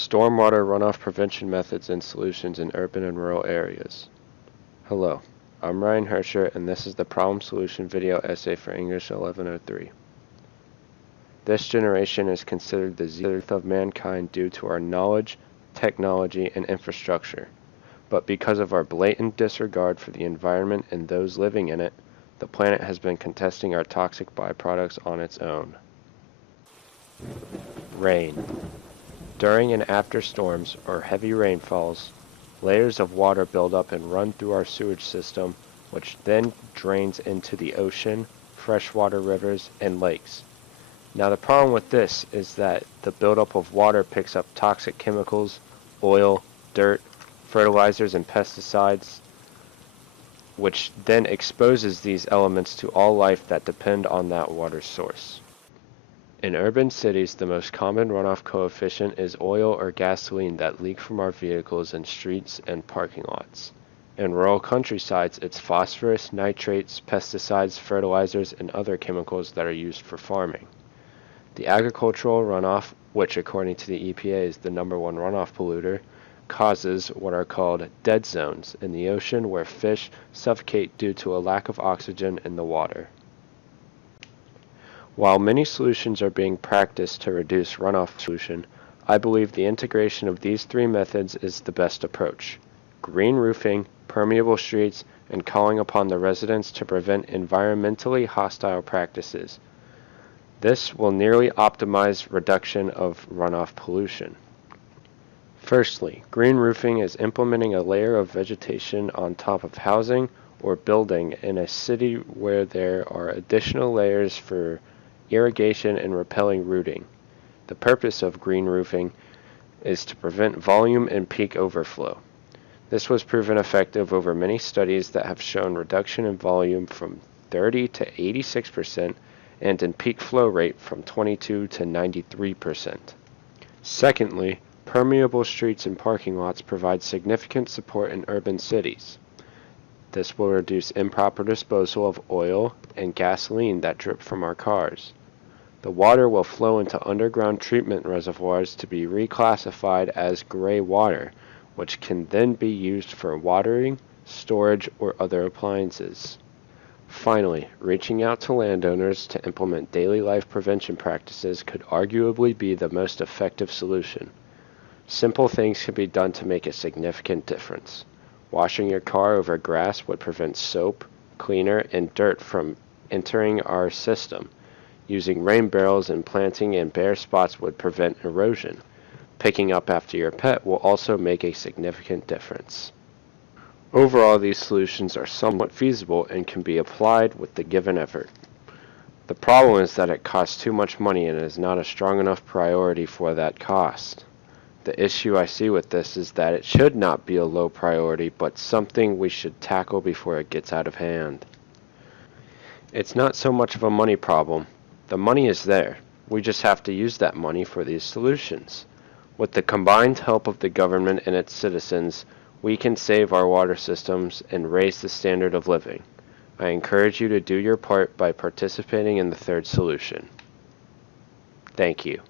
Stormwater runoff prevention methods and solutions in urban and rural areas. Hello, I'm Ryan Herscher, and this is the problem solution video essay for English 1103. This generation is considered the zenith of mankind due to our knowledge, technology, and infrastructure. But because of our blatant disregard for the environment and those living in it, the planet has been contesting our toxic byproducts on its own. Rain. During and after storms or heavy rainfalls, layers of water build up and run through our sewage system, which then drains into the ocean, freshwater rivers, and lakes. Now the problem with this is that the buildup of water picks up toxic chemicals, oil, dirt, fertilizers, and pesticides, which then exposes these elements to all life that depend on that water source. In urban cities, the most common runoff coefficient is oil or gasoline that leak from our vehicles in streets and parking lots. In rural countrysides, it's phosphorus, nitrates, pesticides, fertilizers, and other chemicals that are used for farming. The agricultural runoff, which according to the EPA is the #1 runoff polluter, causes what are called dead zones in the ocean where fish suffocate due to a lack of oxygen in the water. While many solutions are being practiced to reduce runoff pollution, I believe the integration of these three methods is the best approach: green roofing, permeable streets, and calling upon the residents to prevent environmentally hostile practices. This will nearly optimize reduction of runoff pollution. Firstly, green roofing is implementing a layer of vegetation on top of housing or building in a city where there are additional layers for irrigation and repelling rooting. The purpose of green roofing is to prevent volume and peak overflow. This was proven effective over many studies that have shown reduction in volume from 30 to 86% and in peak flow rate from 22 to 93%. Secondly, permeable streets and parking lots provide significant support in urban cities. This will reduce improper disposal of oil and gasoline that drip from our cars. The water will flow into underground treatment reservoirs to be reclassified as gray water, which can then be used for watering, storage, or other appliances. Finally, reaching out to landowners to implement daily life prevention practices could arguably be the most effective solution. Simple things can be done to make a significant difference. Washing your car over grass would prevent soap, cleaner, and dirt from entering our system. Using rain barrels and planting in bare spots would prevent erosion. Picking up after your pet will also make a significant difference. Overall, these solutions are somewhat feasible and can be applied with the given effort. The problem is that it costs too much money and is not a strong enough priority for that cost. The issue I see with this is that it should not be a low priority, but something we should tackle before it gets out of hand. It's not so much of a money problem. The money is there. We just have to use that money for these solutions. With the combined help of the government and its citizens, we can save our water systems and raise the standard of living. I encourage you to do your part by participating in the third solution. Thank you.